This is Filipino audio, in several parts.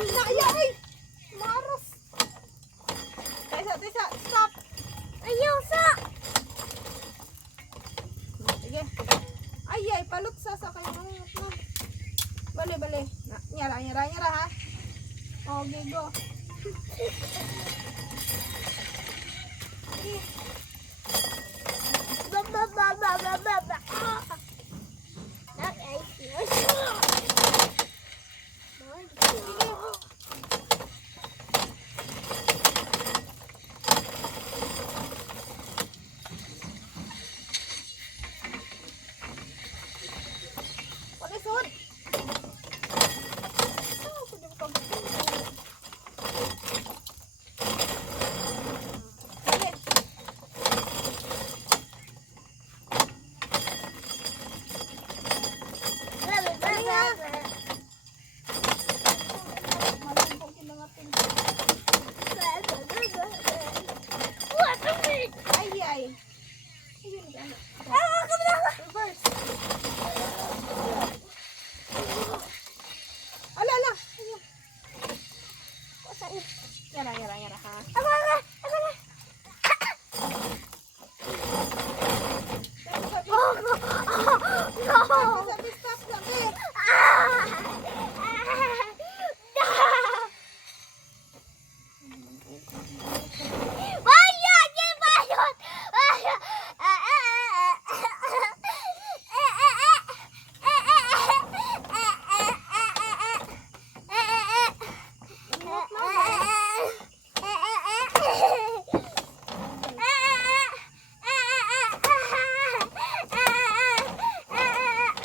Naya ay! Maros! Tisa, stop! Ayaw sa! Sige. Ay, palutsa sa kayo. Bale. Nyara ha. O, gigo. Ba. Palisod! Ay. Reverse. Ala. Yara ha. Sabi.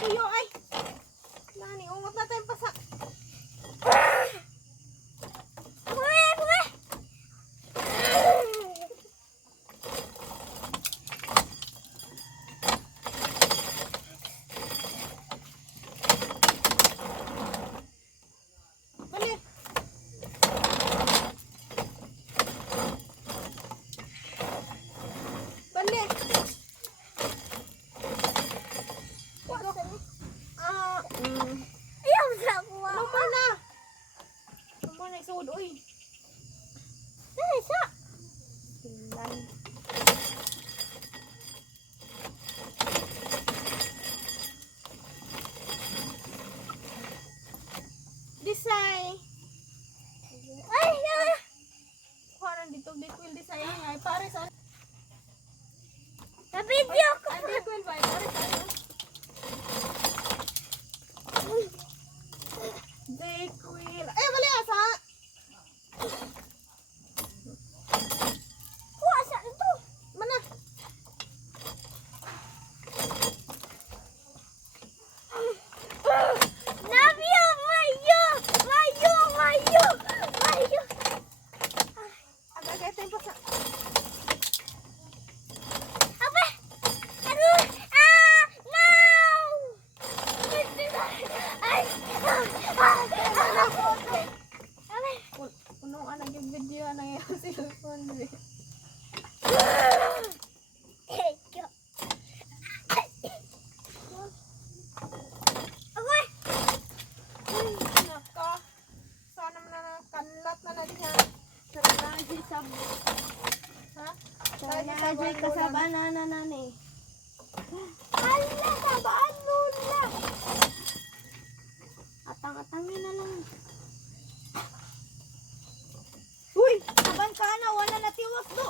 Iyo ay. Nani, umot na tayong pasa. Bali. Lupa na isod, uy. Silan. Design. Kuhanan dito will design ay pare sa. Video ko. Ay, will ba pare sa. Dequil. Eh, bali asa. Kuasa ito. Mana? Nabio, mayo. Agak tempo sa. Apa? Aduh. No. Ay. Puno anak yung video anak yung cellphone deh. Naka. Sana na kanlat na diha. Sana di sab. Ha? Sana di kasabana na nani. Hala, sabaan nula. Atang-atangin na lang. Uy, saban ka na wala na tiwas do.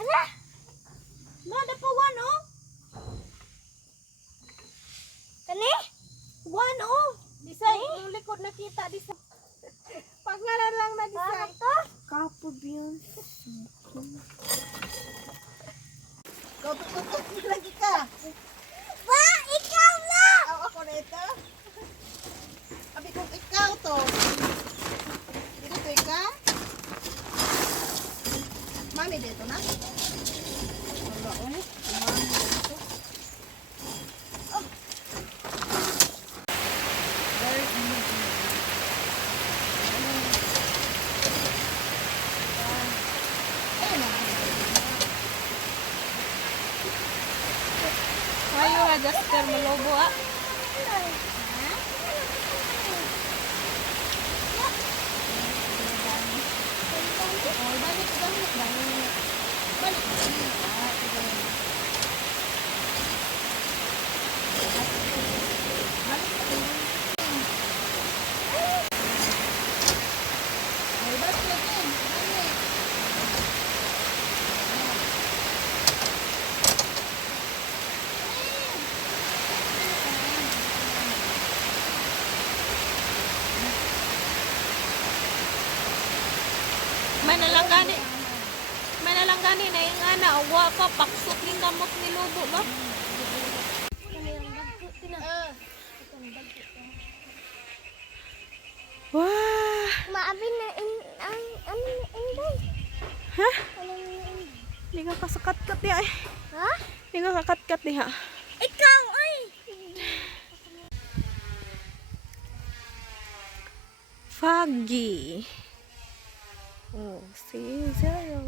Hala. Nada pa one oh. Kani? One oh. Design yung likod nakita design. Pangalan lang na design. To? Kapo yun. Go tututok lagi ka. Ba, ikaw na. Ako na ito. Sabi kong ikaw to. Dito ikaw. Mami dito na. Wala ulit. Mami dito. Oh. Very easy. Ayun na. Ayo adjuster melobo ah. May nalang gani na yung ana. Awa pa. Paksot ni kamot ni Lubo ba? Wah. Maabi na ang ano na inday. Ha? Ano na inday? Hindi ka kasakat-kat niya eh. Ha? Hindi ka kakat-kat niya. Ikaw ay. Foggy. Oh, see, zero.